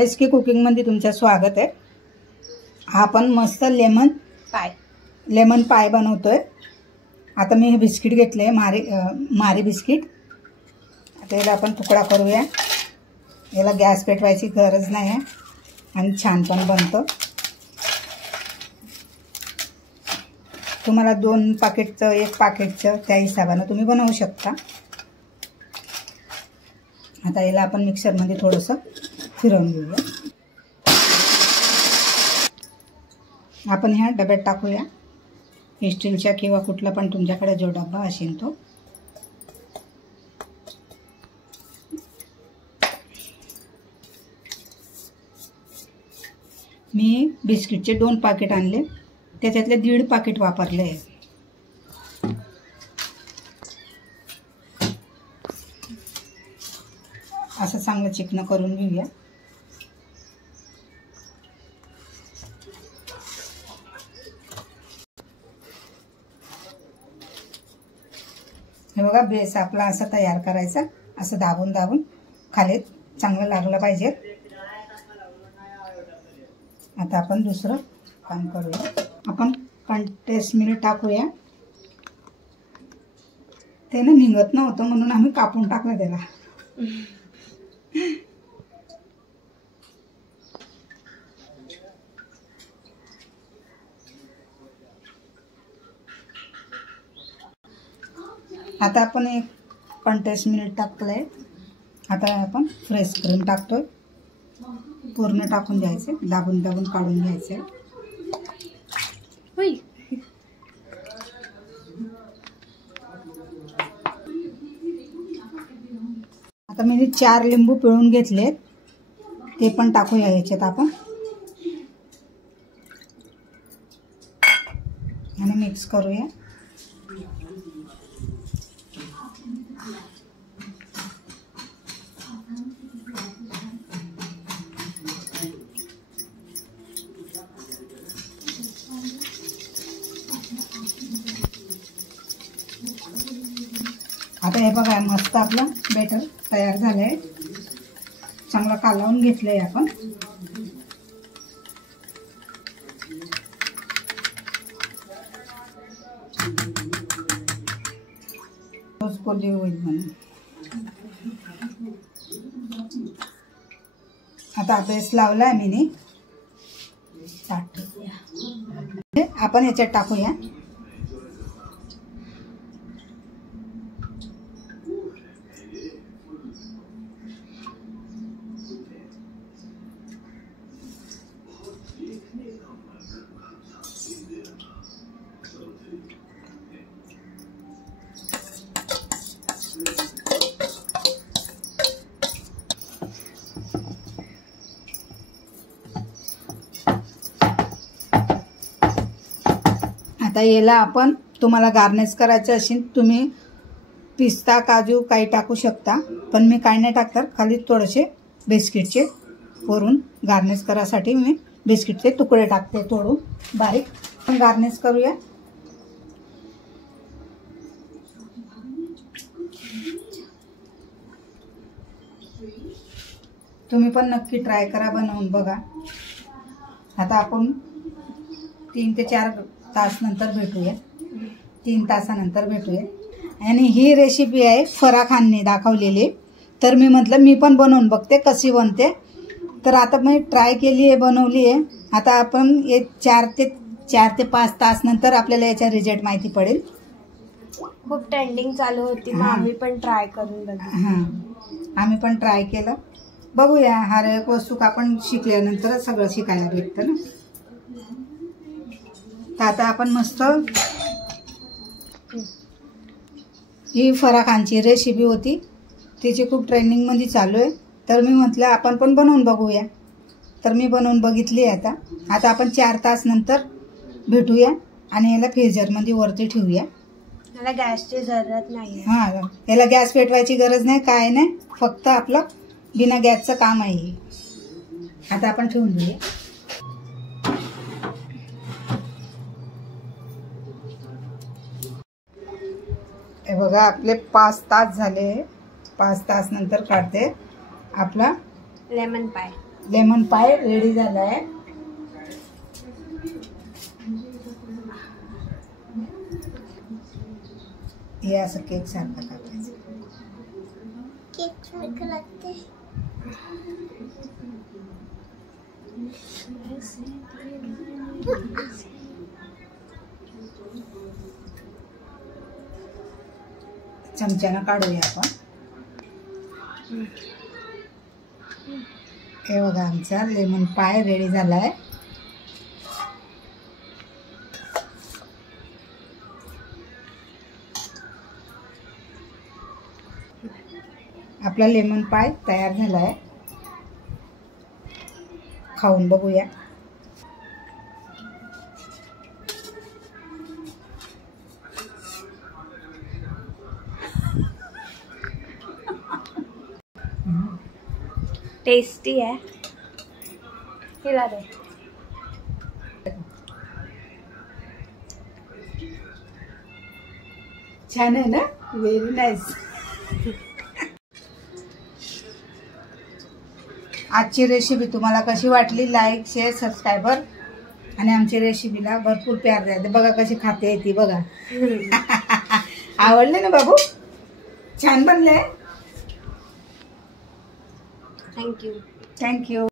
SK cooking मध्ये तुमचं स्वागत आहे। आपण मस्त लेमन पाय बनवतोय। आता मी हे बिस्किट घेतले मारी बिस्किट। आता याला आपण तुकडा करूया। याला गॅस पेटवायची गरज नाही आहे आणि छान पण बनतो। तुम्हाला 2 पाकिटचं 1 पाकिटचं त्या हिशोबाने तुम्ही बनवू शकता। आता याला आपण मिक्सर मध्ये थोडंसं फिरवून घेऊया। आपण ह्या डब्यात टाकूया, स्टीलच्या किंवा कुठला पण तुमच्याकडे जो डब्बा असेल तो। मी बिस्किटचे 2 पाकिट आणले, त्याच्यातले 1.5 पाकिट वापरले। असं चांगलं चिकन करून घेऊया। हे बघा, बेस आपला असा तयार करायचा, असं दाबून दाबून खाली चांगलं लागलं पाहिजे। आता आपण दुसरं काम करूया। आपण कंटेस मिल्क टाकूया। ते ना निघत नव्हतं म्हणून आम्ही कापून टाकलं त्याला। आता आपण एक कंटेस मिल्क टाकलंय। आता आपण फ्रेश क्रीम टाकतोय। पूर्ण टाकून द्यायचे, दाबून दाबून काढून घ्यायचे। आता मी 4 लिंबू पिळून घेतले, ते पण टाकूया याच्यात आपण आणि मिक्स करूया। आता हे बघा, मस्त आपलं बेटर तयार झालंय। चांगलं कालवून घेतलंय आपण। रोजपोली होईल म्हणून आता बेस लावलाय मी। आपण याच्यात टाकूया। आता याला आपण तुम्हाला गार्निश करायचं असेल तुम्ही पिस्ता काजू काही टाकू शकता, पण मी काही नाही टाकणार। खाली थोडेसे बिस्किटचे वरून गार्निश करायसाठी मी बिस्किटचे तुकडे टाकते तोडून बारीक। पण गार्निश करूया। तुम्ही पण नक्की ट्राय करा, बनवून बघा। आता आपण 3 ते 4 तास नंतर भेटूया, 3 तासानंतर भेटूया। आणि ही रेसिपी आहे फराह खानने दाखवलेली, तर मी म्हटलं मी पण बनवून बघते कशी बनते। तर आता मी ट्राय केली आहे, बनवली आहे। आता आपण 4 ते 5 तास नंतर आपल्याला याचा रिझल्ट माहिती पडेल। खूप ट्रेंडिंग चालू होती, मग आम्ही पण ट्राय करून बघू। आम्ही पण ट्राय केलं, बघूया। हर एक वस्तू आपण शिकल्यानंतर सगळं शिकायला भेटतं ना। तर आता आपण मस्त ही फराह खानची रेसिपी होती, तिची खूप ट्रेंडिंग मध्ये चालू आहे। तर मी म्हटलं आपण पण बनवून बघूया, तर मी बनवून बघितली आहे। आता आपण 4 तास नंतर भेटूया आणि याला फ्रीजर मध्ये वरती ठेवूया। याला गॅसची जरूरत नाही। याला गॅस पेटवायची गरज नाही, काय नाही, फक्त आपलं बिना गॅसचं काम आहे। आता आपण ठेवून देऊया। हे बघा, आपले 5 तास झाले। 5 तास नंतर काढते आपला लेमन पाय। लेमन पाय रेडी झालाय. हे असं केक सारखं कापायचं. चमच्यानं काढूया आपण. हे बघा आमचा लेमन पाय रेडी झालाय. आपला लेमन पाय तयार झालाय. खाऊन बघूया. टेस्टी है. हिला दे. छान आहे ना. Very nice. आजची रेसिपी तुम्हाला कशी वाटली? लाईक शेअर सबस्क्रायबर आणि आमची रेसिपीला भरपूर प्यार द्या. बघा कशी खाते ती बघा. आवडले ना बाबू? छान बनले. थँक्यू. थँक्यू.